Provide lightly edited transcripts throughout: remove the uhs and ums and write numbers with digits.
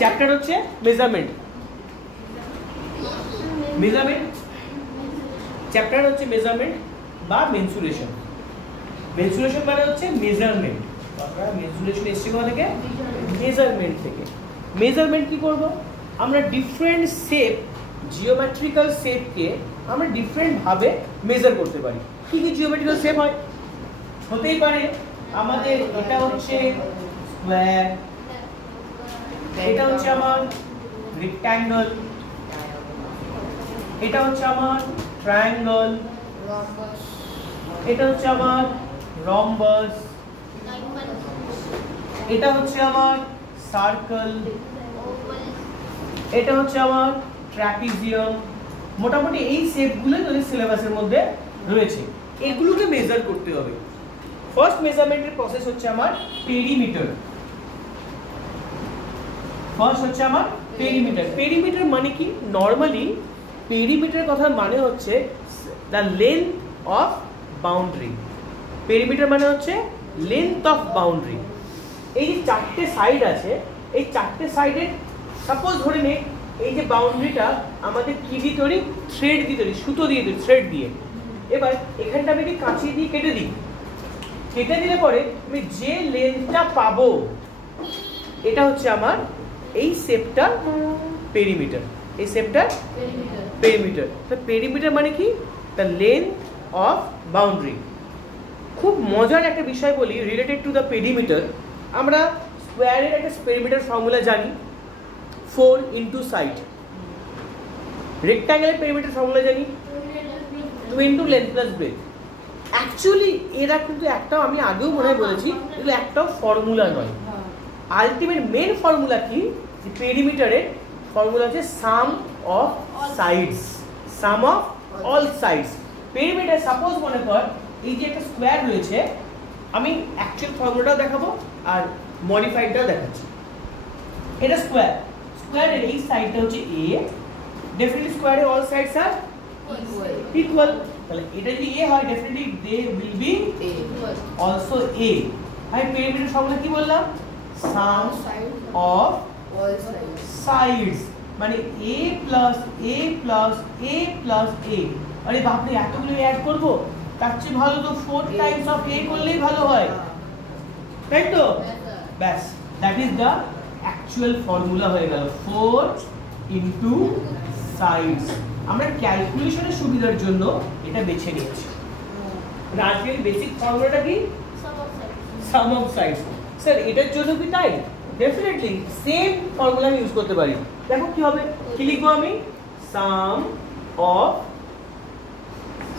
Chapter হচ্ছে measurement. Measurement chapter হচ্ছে measurement বা মেনসুরেশন। মেনসুরেশন মানে হচ্ছে মেজারমেন্ট। আপনারা মেনসুরেশন এসছে কোথা থেকে? মেজারমেন্ট থেকে। মেজারমেন্ট কি করব? আমরা ডিফারেন্ট শেপ, জিওমেট্রিক্যাল শেপকে আমরা ডিফারেন্ট ভাবে মেজার করতে পারি। কি কি জিওমেট্রিক্যাল শেপ হয়? হতেই পারে আমাদের এটা হচ্ছে স্কোয়ার, এটা হচ্ছে আমার রেক্ট্যাঙ্গল, এটা হচ্ছে আমার ট্রায়াঙ্গল, এটা হচ্ছে আমার রম্বাস, এটা হচ্ছে আমার সার্কেল, এটা হচ্ছে আমার ট্র্যাপিজিয়াম। মোটামুটি এই শেপগুলো তোদের সিলেবাসের মধ্যে রয়েছে, এগুলোকে মেজার করতে হবে। ফার্স্ট মেজারমেন্টের প্রসেস হচ্ছে আমার পেরিমিটার। ফার্স্ট হচ্ছে আমার পেরিমিটার। পেরিমিটার মানে কি? নর্মালি পেরিমিটারের কথা মানে হচ্ছে the length of boundary. Perimeter মানে হচ্ছে লেন্থ অফ বাউন্ডারি। এই যে চারটে সাইড আছে, এই চারটে সাইডের সাপোজ ধরে নে এই যে বাউন্ডারিটা আমাদের কি দিয়ে তৈরি? থ্রেড দিয়ে তৈরি, সুতো দিয়ে তৈরি, থ্রেড দিয়ে। এবার এখানটা আমি কি কাঁচি দিয়ে কেটে দিই, কেটে দিলে পরে আমি যে লেন্থটা পাবো এটা হচ্ছে আমার এই শেপটা পেরিমিটার। এই শেপটা পেরিমিটার। তো পেরিমিটার মানে কি? The length of boundary. খুব মজার একটা বিষয় বলি রিলেটেড টু দ্য পেরিমিটার। আমরা স্কোয়ারের একটা পেরিমিটার ফর্মুলা জানি, 4 ইন্টু সাইড। রেক্ট্যাঙ্গেলের পেরিমিটার ফর্মুলা জানি 2 into length plus breadth. Actually এরা কিন্তু একটাও, আমি আগেও মনে হয় বলেছি, এগুলো একটাও ফর্মুলা নয়। আলটিমেট মেন ফর্মুলা কি? পেরিমিটারের ফর্মুলা হচ্ছে sum of sides, sum of all sides. Perimeter suppose মনে কর এই যে একটা স্কোয়ার রয়েছে, আমি অ্যাকচুয়াল ফর্মুলাটাও দেখাবো আর মডিফাইডটাও দেখাচ্ছি। এটা স্কোয়ার, স্কোয়ারের এই সাইডটা হচ্ছে এ, ডেফিনেটলি স্কোয়ারের অল সাইডস আর ইকুয়াল। তাহলে এটা যদি এ হয় definitely they will be also a. আমি পেরিমিটার ফর্মুলা কি বললাম? সাম অফ অল সাইডস, মানে a plus a plus a plus a। আরে বাপরে, এতগুলো অ্যাড করব? তার চেয়ে ভালো তো 4 টাইমস অফ a করলেই ভালো হয়, তাই তো? ব্যাস, that is the actual formula হয়ে গেল, 4 ইন্টু সাইডস। আমরা ক্যালকুলেশনের সুবিধার জন্য এটা বেছে নিয়েছি। আজকের বেসিক ফর্মুলাটা কি? সাম অফ সাইডস। স্যার এটার জন্য কি তাই? ডেফিনেটলি সেম ফর্মুলা আমি ইউজ করতে পারি। দেখো কি হবে, কি লিখবো আমি? সাম অফ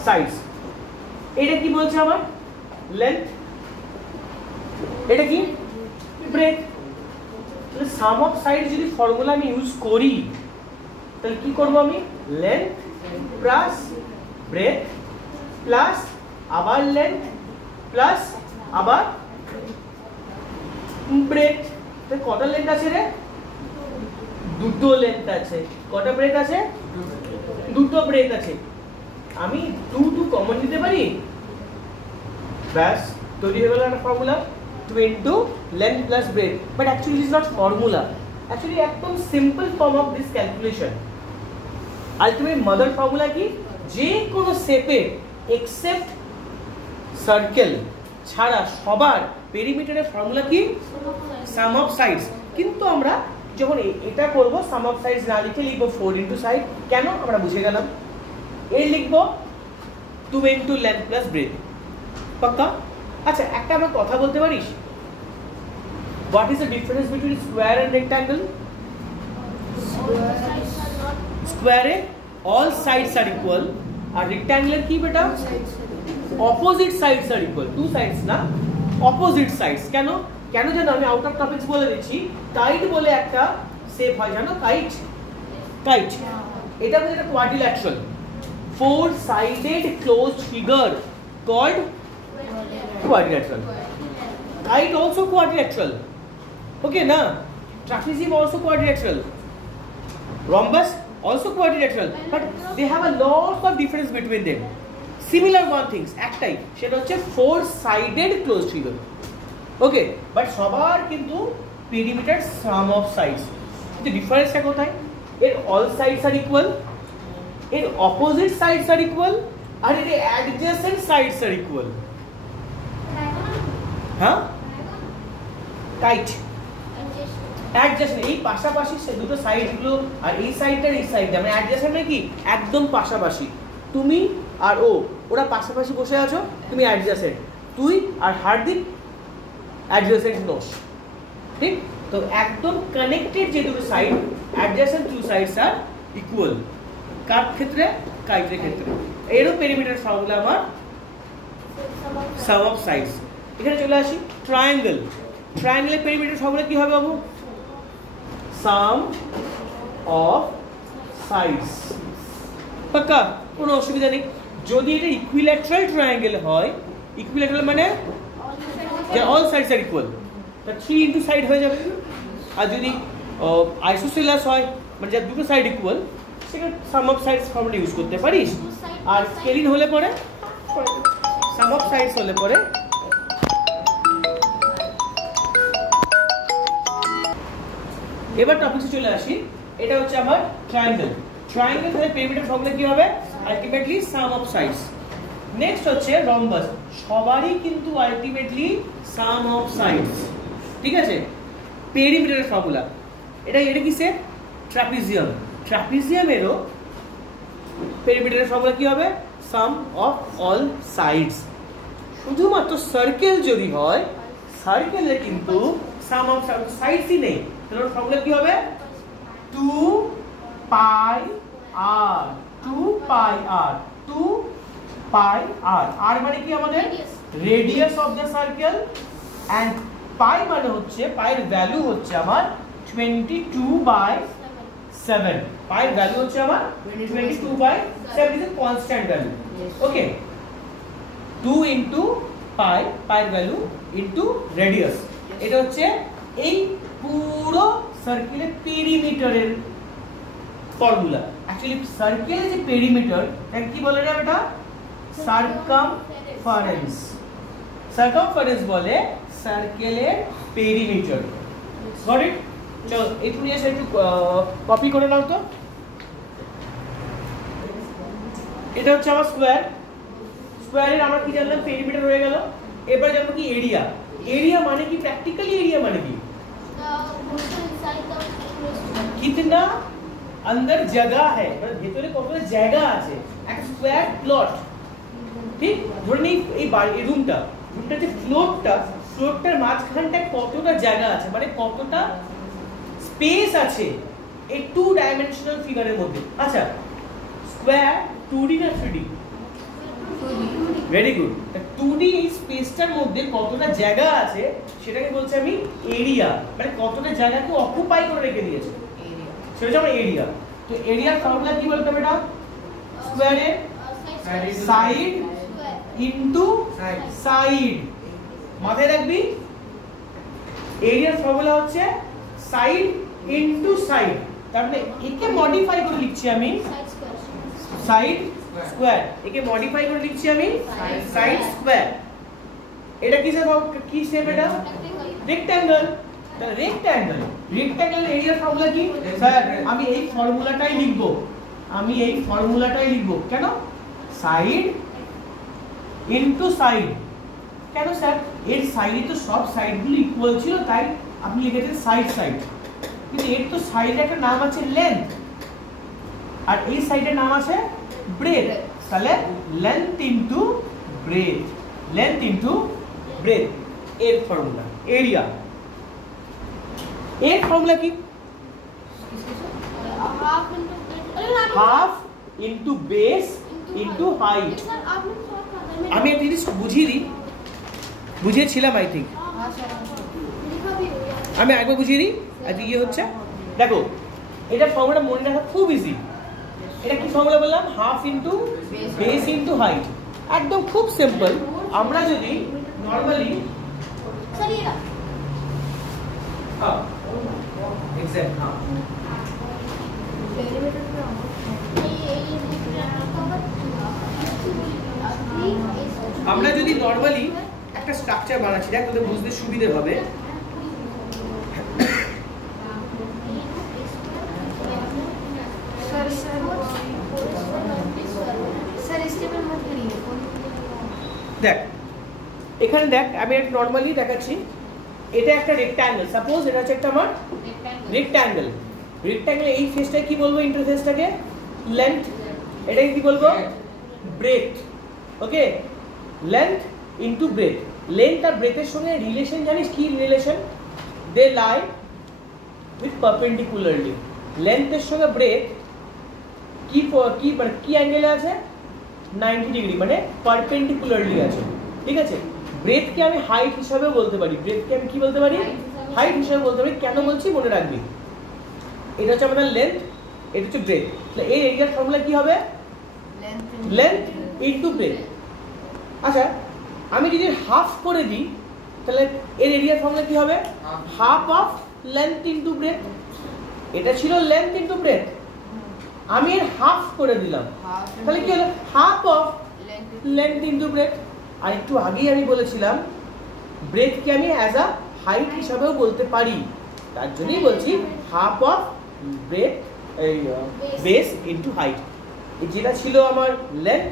সাইডস। এটা কি বলছে আমার? লেন্থ। এটা কি? ব্রেথ। তাহলে সাম অফ সাইডস যদি ফর্মুলা আমি ইউজ করি তাহলে কি করব আমি? লেন্থ প্লাস ব্রেথ প্লাস আবার লেন্থ প্লাস আবার ব্রেথ। তাহলে কটা লেন্থ আছে রে? দুটো লেন্থ আছে। কটা ব্রেথ আছে? দুটো ব্রেথ আছে। আমি 2 কমন নিতে পারি, ব্যাস তৈরি হয়ে গেল একটা formula, 2 into length plus breadth. But actually is not formula, actually একদম simple form of this calculation. Ultimate mother formula কি? যে কোনো শেপে এক্সেপ্ট সার্কেল ছাড়া সবার পেরিমিটারের ফর্মুলা কি? সাম অফ সাইডস। কিন্তু আমরা যখন এটা করব সাম অফ সাইডস না লিখে লিখবো 4 ইন্টু সাইড। কেন? আমরা বুঝে গেলাম। এই লিখবো 2 ইন্টু লেন্থ প্লাস ব্রেথ। পাক্কা? আচ্ছা, একটা আমরা কথা বলতে পারিস, what is the difference between square and rectangle? স্কোয়ারে অল সাইডস আর ইকুয়াল, আর রেক্ট্যাঙ্গেলের কি বেটা? Opposite sides are equal. 2 sides না, অপোজিট সাইডস। কেন? কেন জানো? আমি আউট অফ টপিকস বলে দিচ্ছি। কাইট বলে একটা শেপ হয়, জানো? Kite, kite. এটা হচ্ছে একটা quadrilateral 4 sided closed figure called quadrilateral. Kite also quadrilateral. Okay, na? Trapezium also quadrilateral. Rhombus also quadrilateral. But they have a lot of difference between them. Similar one things. একটাই, সেটা হচ্ছে 4 sided closed figure. Okay, but সবার কিন্তু perimeter sum of sides. কিন্তু ডিফারেন্সটা কোথায়? এর all sides are equal, এর অপোজিট সাইডস আর ইকুয়াল, আর এর অ্যাডজেসেন্ট সাইডস আর ইকুয়াল। হ্যাঁ, টাইট অ্যাডজেসেন্ট, এই পাশাপাশি দুটো সাইডগুলো, আর এই সাইডটা এই সাইডটা মানে অ্যাডজেসেন্ট মানে কি একদম পাশাপাশি। তুমি আর ওরা পাশাপাশি বসে আছো, তুমি অ্যাডজেসেন্ট, তুই আর হার্দিক অ্যাডজেসেন্ট নোস, ঠিক? তো একদম কানেক্টেড যে দুটো side, adjacent two sides are equal. কার ক্ষেত্রে? কাইটের ক্ষেত্রে। এরও পেরিমিটার ফর্মুলা আমার সাম অফ সাইডস। এখানে চলে আসি ট্রায়াঙ্গেল। ট্রায়াঙ্গেলের পেরিমিটার ফর্মুলা কি হবে বাবু? সাম অফ সাইডস। পাক্কা, কোনো অসুবিধা নেই। যদি এটা ইকুইল্যাটারাল ট্রায়াঙ্গেল হয়, ইকুইল্যাটারাল মানে অল সাইডস আর ইকুয়াল, তা 3 ইনটু সাইড হয়ে যাবে। আর যদি আইসোসেলাস হয় মানে যার দুটো সাইড ইকুয়াল, সেখানে সাম অফ সাইডস ফর্মুলা ইউজ করতে পারিস। আর স্কেলিন হলে পরে সাম অফ সাইডস হলে পরে এবার টপিকে চলে আসি। এটা হচ্ছে আমার ট্রায়াঙ্গেল। ট্রায়াঙ্গেল তাহলে পেরিমিটার ফর্মুলা কি হবে? Ultimately some of sides. Next হচ্ছে রম্বাস। সবারই কিন্তু আলটিমেটলি সাম অফ সাইডস, ঠিক আছে? পেরিমিটারের ফর্মুলা এটা কিসের? ট্রাপিজিয়াম। ট্রাপিজিয়ামেরও পেরিমিটারের ফর্মুলা কি হবে? সাম অফ অল সাইডস। শুধুমাত্র সার্কেল যদি হয়, সার্কেলে কিন্তু সাম অফ সাইডসই নেই, তাহলে ওর ফর্মুলা কি হবে? 2 পাই আর 2 পাই আর 2 পাই আর। আর মানে কি আমাদের? Radius of the circle. And pi মানে হচ্ছে, পাইয়ের ভ্যালু হচ্ছে আমার 22/7। পাইয়ের ভ্যালু হচ্ছে আমার 22/7 is a constant value. Okay, 2 into pi, পাইয়ের ভ্যালু ইনটু রেডিয়াস। এটা হচ্ছে এই পুরো সার্কেলের পেরিমিটারের ফর্মুলা। অ্যাকচুয়ালি সার্কেলের যে পেরিমিটার, তাকে কি বলে রে বেটা? সার্কামফারেন্স। সার্কামফারেন্স বলে সার্কেলের পেরিমিটার। Got it? চলো একটু নিয়ে এসে একটু কপি করে নাও তো। এটা হচ্ছে আমার স্কোয়ার। স্কোয়ারের আমরা কি জানলাম? পেরিমিটার হয়ে গেল। এবার জানবো কি? এরিয়া। एरिया माने की प्रैक्टिकली एरिया माने की कितना अंदर जगह है মানে ভিতরে কতটা জায়গা আছে একটা স্কয়ার প্লট ঠিক ধরে নেই এই রুমটা যে ফ্লোরটার মাঝখানটা কতটা জায়গা আছে মানে কতটা স্পেস আছে এই টু ডাইমেনশনাল ফিগারের মধ্যে আচ্ছা স্কয়ার 2D না 3D ভেরি গুড 2D এই স্পেসটার মধ্যে কতটা জায়গা আছে সেটাকে বলছি আমি এরিয়া মানে কতটা জায়গাকে অকুপাই করে রেখে দিয়েছে এরিয়া সেটা হচ্ছে আমার এরিয়া তো এরিয়ার ফর্মুলা কি বলতে হবে এটা স্কয়ারের সাইড ইনটু সাইড মাথায় রাখবি এরিয়ার ফর্মুলা হচ্ছে সাইড ইনটু সাইড তার মানে একে মডিফাই করে লিখছি আমি সাইড স্কয়ার একে মডিফাই করে লিখছি আমি সাইড স্কয়ার এটা কি শেপ এটা রেক্ট্যাঙ্গেল তাহলে রেক্ট্যাঙ্গেল এরিয়ার ফর্মুলা কি স্যার আমি এই ফর্মুলাটাই লিখব কেন সাইড ইনটু সাইড কেন স্যার এর সাইডে তো সব সাইডগুলো ইকুয়াল ছিল তাই আপনি লিখেছেন সাইড কিন্তু এর তো সাইডে একটা নাম আছে লেন্থ আর এই সাইডের নাম আছে ব্রেথ তাহলে লেন্থ ইনটু ব্রেথ এর ফর্মুলা এরিয়া এর ফর্মুলা কি half into base into height আমি একটা জিনিস বুঝিয়েছিলাম আই থিঙ্ক আমি একবার বুঝিয়ে দিই আজকে কি হচ্ছে দেখো এটা ফর্মুলা মনে রাখা খুব ইজি এটা কি ফর্মুলা বললাম half into base into height একদম খুব সিম্পল আমরা যদি নরমালি এক্সাক্ট আমরা যদি নরমালি একটা স্ট্রাকচার বানাচ্ছি দেখ তোদের বুঝতে সুবিধা হবে দেখ এখানে দেখ আমি একটা নরমালি দেখাচ্ছি, এটা একটা রেক্ট্যাঙ্গেল, সাপোজ এটা হচ্ছে একটা আমার রেক্ট্যাঙ্গেল। রেক্ট্যাঙ্গেল এই ফেসটাকে কি বলবো, ইন্টারফেসটাকে লেন্থ, এটাকে কি বলবো breadth. Okay, length into breadth. Length আর ব্রেথের সঙ্গে রিলেশন জানিস কি relation? They lie with perpendicularly. লেন্থের সঙ্গে ব্রেথ কি মানে কি অ্যাঙ্গেলে আছে? 90 ডিগ্রি, মানে পারপেন্ডিকুলারলি আছে। ঠিক আছে, ব্রেথকে আমি হাইট হিসাবেও বলতে পারি, ব্রেথকে আমি কি বলতে পারি? হাইট হিসাবে বলতে পারি। কেন বলছি মনে রাখবি, এটা হচ্ছে আমাদের লেন্থ, এটা হচ্ছে ব্রেথ। তাহলে এই এরিয়ার ফর্মুলা কি হবে? Length into breadth. আচ্ছা, আমি যদি হাফ করে দিই তাহলে এর এরিয়ার ফর্মুলা কি হবে? Half of length into breadth. এটা ছিল লেন্থ ইনটু ব্রেথ, আমি এর হাফ করে দিলাম, তাহলে কি হলো? Half of length into breadth. আর একটু আগেই আমি বলেছিলাম ব্রেথকে আমি অ্যাজ আ হাইট হিসাবেও বলতে পারি, তার জন্যই বলছি half of breadth base into height. যেটা ছিল আমার লেন্থ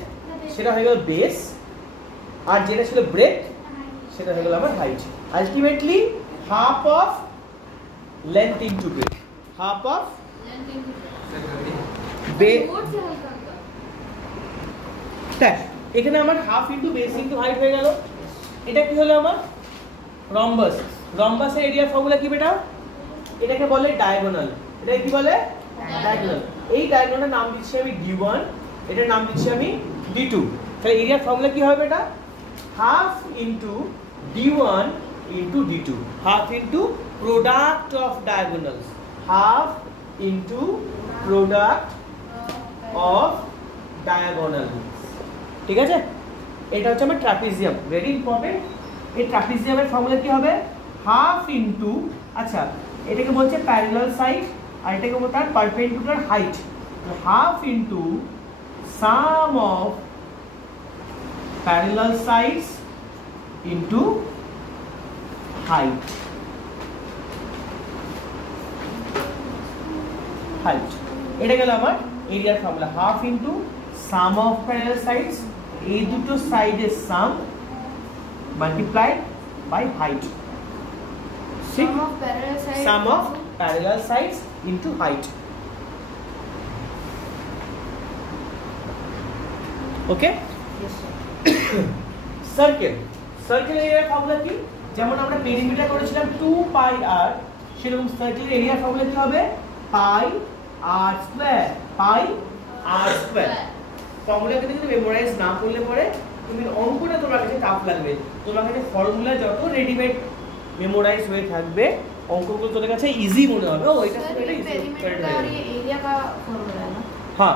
সেটা হয়ে গেল বেস, আর যেটা ছিল ব্রেথ সেটা হয়ে গেল আমার height. Ultimately half of length into breadth, half of এখানে আমার half into base into height হয়ে গেল। এটা কি হলো আমার? রম্বাস। রম্বাসের এরিয়ার ফর্মুলা কি বেটা? এটাকে বলে ডায়াগোনাল। এটা কি বলে? ডায়াগোনাল। এই ডায়াগোনালের নাম দিচ্ছি আমি D1, এটার নাম দিচ্ছি আমি D2। তাহলে এরিয়ার ফর্মুলা কি হবে বেটা? Half into D1 into D2, half into product of diagonals, half into product off diagonal. ঠিক আছে, এটা হচ্ছে আমার ট্রাপিজিয়াম, ভেরি ইম্পর্টেন্ট। এই ট্রাপিজিয়ামের ফর্মুলা কি হবে? হাফ ইনটু, আচ্ছা এটাকে বলছে প্যারালাল সাইড আর এটাকে বলতে হয় perpendicular height. Half into some of parallel sides into height. Height এটা গেল আমার এরিয়ার formula. Half into some of parallel sides, এই দুটো সাইডের সাম multiplied by height. Sum of parallel sides into height. Okay? Yes sir. Circle. Circle area formula কি? যেমন আমরা পেরিমিটার করেছিলাম 2 pi r, সেরকম সার্কেল এরিয়া ফর্মুলা কি হবে? pi r square, pi r square. ফর্মুলাকে যদি মেমোরাইজ না করলে পরে তুমি অঙ্কটা তোমার কাছে টাফ লাগবে। তোমার কাছে ফর্মুলা যত রেডিমেড মেমোরাইজ হয়ে থাকবে, অঙ্কগুলো তোমার কাছে ইজি মনে হবে। ओ এটা इजी और ये एरिया का फॉर्मूला है ना? हाँ,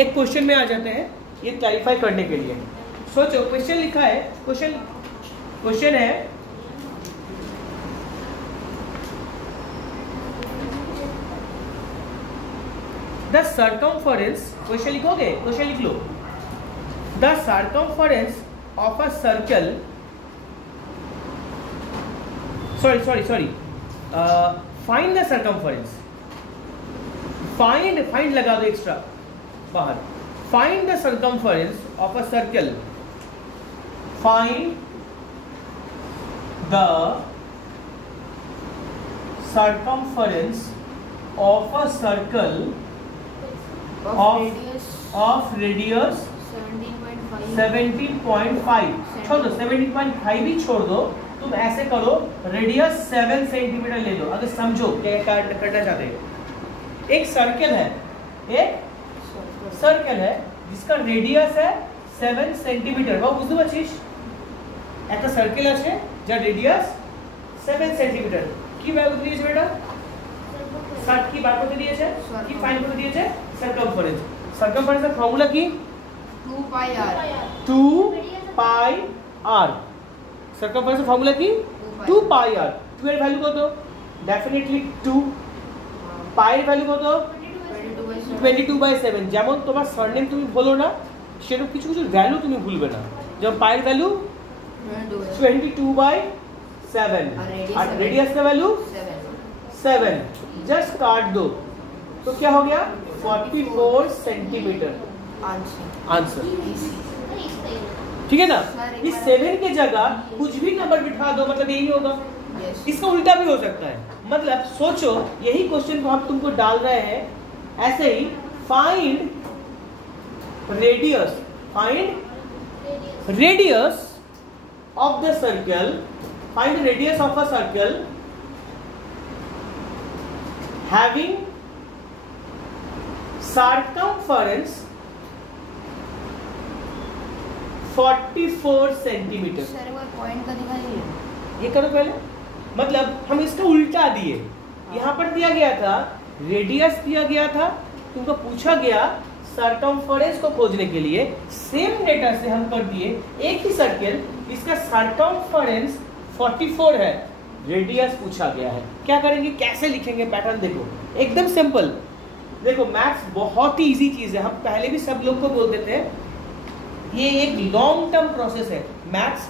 एक क्वेश्चन में आ जाते हैं ये क्लैरिफाई करने के लिए। सोचो क्वेश्चन लिखा है, क्वेश्चन है द सर्कमफरेंस, क्वेश्चन लिखोगे? क्वेश्चन लिख लो। The circumference of a circle, sorry, find the circumference, find लगा दो एक्स्ट्रा बाहर। Find the circumference of a circle, find the circumference of a circle of radius 17.5। छोड़ दो 17.5 ही छोड़ दो, तुम ऐसे करो रेडियस 7 सेंटीमीटर ले लो। अगर समझो क्या करना चाहते हैं, एक सर्कल है, एक सर्कल है जिसका रेडियस है 7 সেন্টিমিটার। বাবু বুঝতে পারছিস? একটা সার্কেল আছে যার রেডিয়াস 7 সেন্টিমিটার। কি ভ্যালু দিয়েছে বেটা? 60 কি বার করতে দিয়েছে, কি ফাইন্ড করতে দিয়েছে? সার্কামফারেন্স। সার্কামফারেন্সের ফর্মুলা কি? 2 pi r। 2 pi r। সার্কামফারেন্সের formula কি? 2 pi r। 2 এর ভ্যালু কত? ডেফিনেটলি 2। পাই এর ভ্যালু কত? 22/7। যেমন তোমার সারনেম তুমি বলো না, সেরকম কিছু কিছু ভ্যালু তুমি ভুলবে না। যেমন পাই এর ভ্যালু 22/7 और रेडियस का वैल्यू 7। जस्ट काट दो तो क्या हो गया 44 सेंटीमीटर आंसर। ठीक है ना? इस 7 के जगह कुछ भी नंबर बिठा दो, मतलब यही होगा। इसका उल्टा भी हो सकता है। मतलब सोचो, यही क्वेश्चन को हम तुमको डाल रहे हैं ऐसे ही, find radius of the circle, find the radius of a circle having circumference 44 centimetre. Sir वो पॉइंट का निकालिए। ये करो पहले, मतलब हम इसका उल्टा दिए। यहाँ पर दिया गया था रेडियस, दिया गया था, तुमको पूछा गया सर्कमफरेंस को खोजने के लिए। सेम डेटा से हम कर दिए एक ही सर्कल, इसका सर्कमफरेंस 44 है, रेडियस पूछा गया है। क्या करेंगे, कैसे लिखेंगे, पैटर्न देखो, एकदम सिंपल। देखो मैथ्स बहुत ही इजी चीज है, हम पहले भी सब लोग को बोलते थे, ये एक लॉन्ग टर्म प्रोसेस है। मैथ्स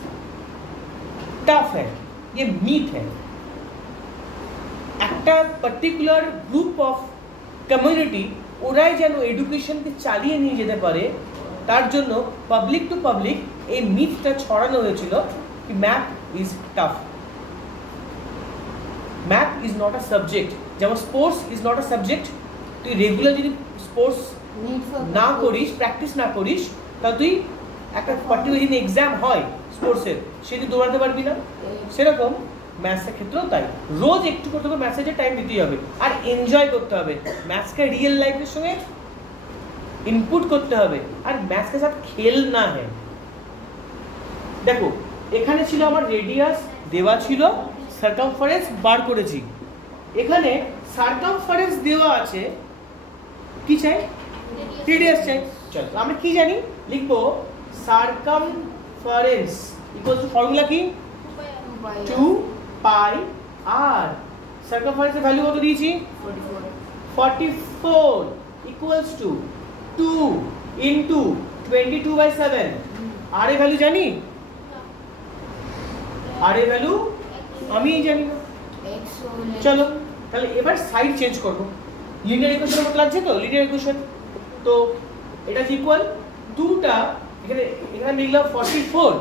टफ है, ये मीथ है। একটা পার্টিকুলার গ্রুপ অফ কমিউনিটি ওরাই যেন এডুকেশনকে চালিয়ে নিয়ে যেতে পারে, তার জন্য পাবলিক টু পাবলিক এই মিথটা ছড়ানো হয়েছিল কি math is tough, math is not a subject. যেমন sports is not a subject, তুই রেগুলার যদি স্পোর্টস না করিস, প্র্যাকটিস না করিস, তা তুই একটা পার্টিকুলার যদি এক্সাম হয় স্পোর্টসের, সেটি দৌড়াতে পারবি না। সেরকম ম্যাথসের ক্ষেত্রেও তাই, রোজ একটু করতে হবে, ম্যাথসের টাইম দিতেই হবে, আর এনজয় করতে হবে, ম্যাথসকে রিয়েল লাইফের সঙ্গে ইনপুট করতে হবে, আর ম্যাথসকে সাথে খেলনা है। দেখো এখানে ছিল আমার রেডিয়াস দেওয়া ছিল, সার্কামফারেন্স বার করেছি। এখানে সার্কামফারেন্স দেওয়া আছে, কি চাই, রেডিয়াস চাই। চলো আমরা কি জানি, লিখবো সার্কামফারেন্স ইকুয়াল টু ফর্মুলা কি 2 পাই আর সার্কামফারেন্সের ভ্যালু কত দিয়েছি 44 ইকুয়ালস টু 2 ইনটু 22/7। আর এর ভ্যালু জানি, আর এর ভ্যালু আমি জানি না। চলো তাহলে এবার সাইড চেঞ্জ করব, লিনিয়ার ইকুয়েশনের মতো লাগছে তো, লিনিয়ার ইকুয়েশন তো এটা ইকুয়াল 2টা এখানে এখানে লিখলাম 44,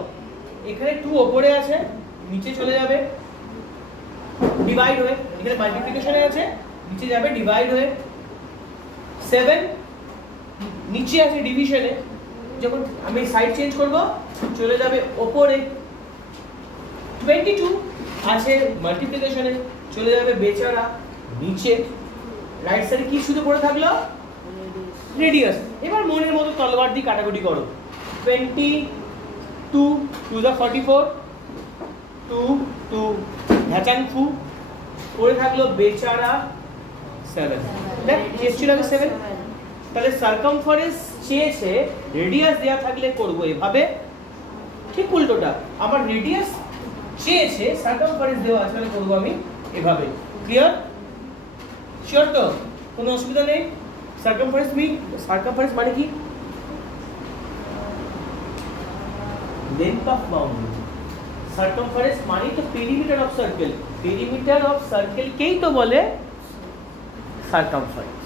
এখানে 2 উপরে আছে, নিচে চলে যাবে ডিভাইড হয়ে, এখানে মাল্টিপ্লিকেশনে আছে, নিচে যাবে ডিভাইড হয়ে। 7 নিচে আছে ডিভিশনে, যখন আমি সাইড চেঞ্জ করব চলে যাবে উপরে। 22 আছে মাল্টিপ্লিকেশনে, চলে যাবে বেচারা নিচে। রাইট সাইডে কি শুধু পড়ে থাকলো রেডিয়াস। এবার মনের মতো তলবার দিয়ে কাটাকুটি করো, 22 টু দা 44, 2 2 হ্যাচাংফু, পড়ে থাকলো বেচারা 7। দেখ কেস ছিল 7। তাহলে সার্কামফারেন্স চেয়েছে, রেডিয়াস দেয়া থাকলে করব এভাবে, ঠিক উল্টোটা। আমার রেডিয়াস চেয়েছে, সার্কামফারেন্স দেওয়া আছে, তাহলে করব আমি এভাবে। ক্লিয়ার? শিওর তো? কোনো অসুবিধা নেই? সার্কামফারেন্স মানে কি, লেন্থ অফ বাউন্ডারি। সার্কামফারেন্স মানে তো perimeter of circle, perimeter of circle কেই তো বলে সার্কামফারেন্স।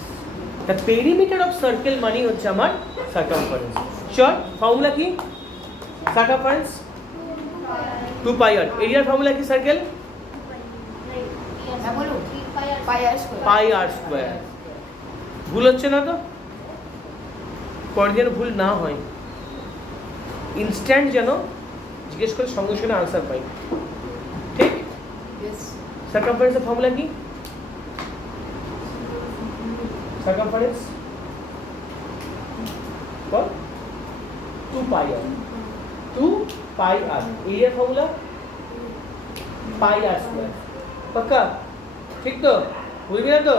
তা পেরিমিটার অফ সার্কেল মানে হচ্ছে আমার সার্কামফারেন্স। শিওর? ফর্মুলা কি সার্কামফারেন্স 2 পাই আর। এরিয়ার ফর্মুলা কি সার্কেল পাই আর স্কয়ার। ভুল হচ্ছে না তো? পরের যেন ভুল না হয়, ইনস্ট্যান্ট যেন জিজ্ঞেস করে সঙ্গে সঙ্গে আনসার পাই। ঠিক? সার্কামফারেন্সের ফর্মুলা কি? সার্কামফারেন্স 2 পাই আর, 2 পাই আর। এরিয়ার ফর্মুলা পাই আর স্কয়ার। পাক্কা? ঠিক তো? বুঝবি না তো?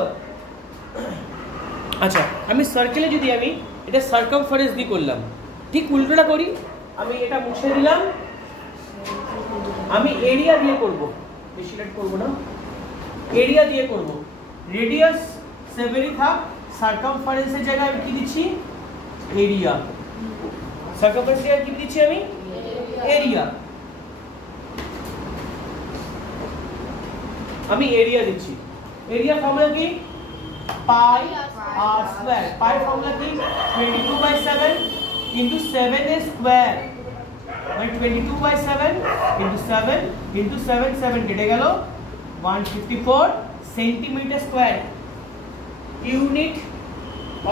আচ্ছা, আমি সার্কেলে যদি আমি এটা সার্কামফারেন্স দিয়ে করলাম, ঠিক উল্টোটা করি, আমি এটা মুছে দিলাম, আমি এরিয়া দিয়ে করব, বেশি লেট করব না, এরিয়া দিয়ে করব। রেডিয়াস 7ই থাক, সার্কামফারেন্সের জায়গায় আমি কি দিচ্ছি এরিয়া, সার্কামফারেন্সের জায়গায় কি দিচ্ছি আমি এরিয়া, আমি এরিয়া দিচ্ছি। এরিয়া ফর্মুলা কি পাই r স্কয়ার পাই ফর্মুলা কি 22/7 into 7a স্কয়ার মানে 22/7 into 7 into 7 7 কেটে গেল 154 centimetre square unit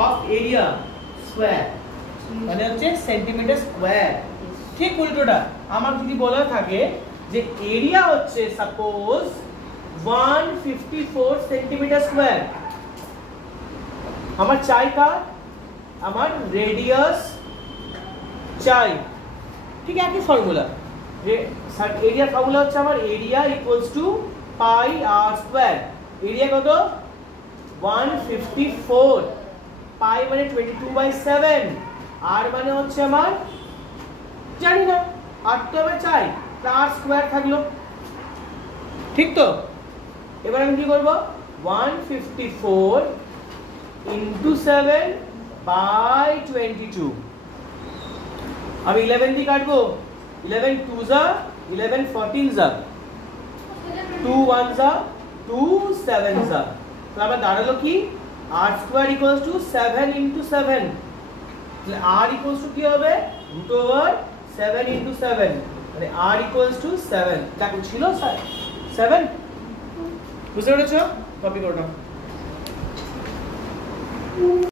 of area square মানে হচ্ছে সেন্টিমিটার স্কয়ার ঠিক উল্টোটা আমার যদি বলা থাকে যে এরিয়া হচ্ছে সাপোজ 154 সেন্টিমিটার স্কয়ার আমার চাই কার আমার রেডিয়াস চাই ঠিক একই ফর্মুলা এরিয়া ফর্মুলা হচ্ছে আমার area equals to pi r square area কত 154 পাই মানে 22/7 আর মানে হচ্ছে আমার জানি না আর তো আমি চাই তার স্কয়ার থাকলো ঠিক তো এবার আমি কি করব 154 into 7 by 22 আমি 11 দিয়ে কাটবো 11 2 যা 11 14 যা 2 1 যা 2 7 যা তো আমার দাঁড়ালো কি r square equals to 7 into 7 তাহলে r ইকুয়ালস টু কি হবে √7 into 7 মানে r ইকুয়ালস টু 7 দেখো ছিল 7 বুঝতে পেরেছো কপি করো না